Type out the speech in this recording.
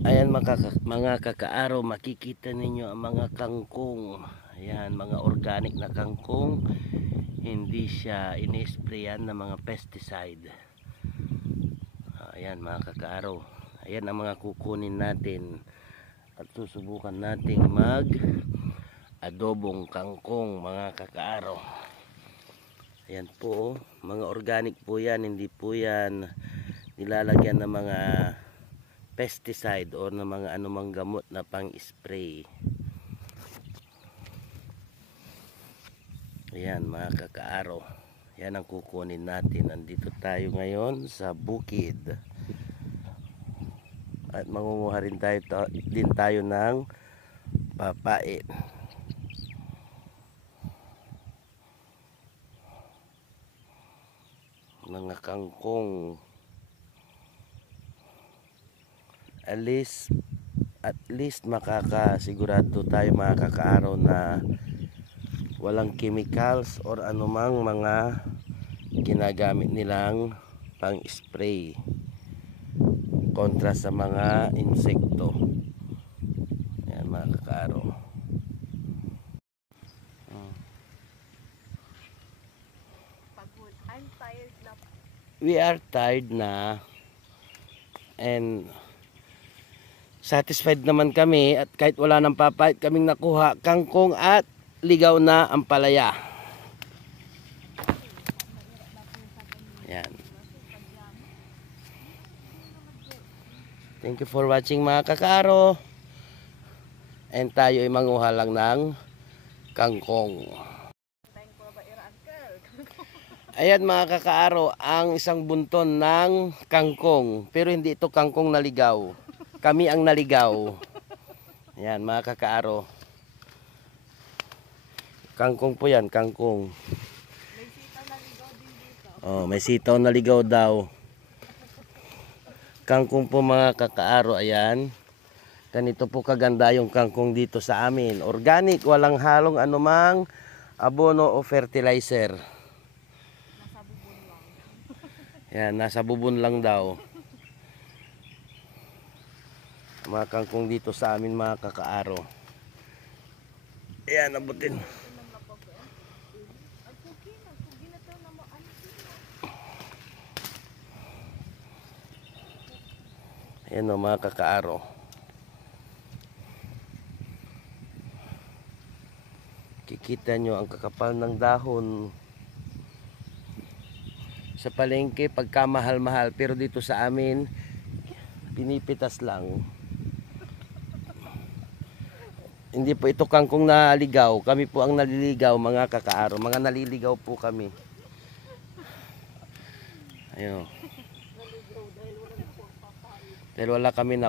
Ayan mga kakaaraw, makikita ninyo ang mga kangkong. Ayan, mga organic na kangkong. Hindi siya ini-sprayan ng mga pesticide. Ayan mga kakaaraw. Ayan ang mga kukunin natin. At susubukan nating mag adobong kangkong mga kakaaraw. Ayan po, mga organic po yan. Hindi po yan nilalagyan ng mga pesticide o ng mga anumang gamot na pang-spray. Ayan mga kakaaraw, yan ang kukunin natin. Nandito tayo ngayon sa bukid at mangunguha rin din tayo ng papait. Mga kangkong. At least makakasigurado tayo mga kakaaraw na walang chemicals or anumang mga ginagamit nilang pang spray kontra sa mga insekto. Ayan mga kakaaraw. I'm tired na. We are tired na and satisfied naman kami, at kahit wala nang papait kaming nakuha, kangkong at ligaw na ang palaya. Yan. Thank you for watching mga kakaaraw. And tayo ay manguha lang ng kangkong. Ayan mga kakaaraw, ang isang bunton ng kangkong. Pero hindi ito kangkong na ligaw. Kami ang naligaw. Ayan mga kakaaraw. Kangkong po yan, kangkong. May sitaw na ligaw din dito. Oh, may sitaw na ligaw daw. Kangkong po mga kakaaraw, ayan. Ganito po kaganda yung kangkong dito sa amin. Organic, walang halong anumang abono o fertilizer. Nasa bubon lang. Ayan, nasa bubon lang daw. Mga kangkong dito sa amin mga kakaaraw. Ayan, abutin. Ayan o mga kakaaraw. Kikita nyo ang kakapal ng dahon. Sa palengke pagkamahal-mahal, pero dito sa amin pinipitas lang. Hindi po ito kangkong naligaw. Kami po ang naliligaw mga kakaaraw. Mga naliligaw po kami. Ayun. Dahil wala kami na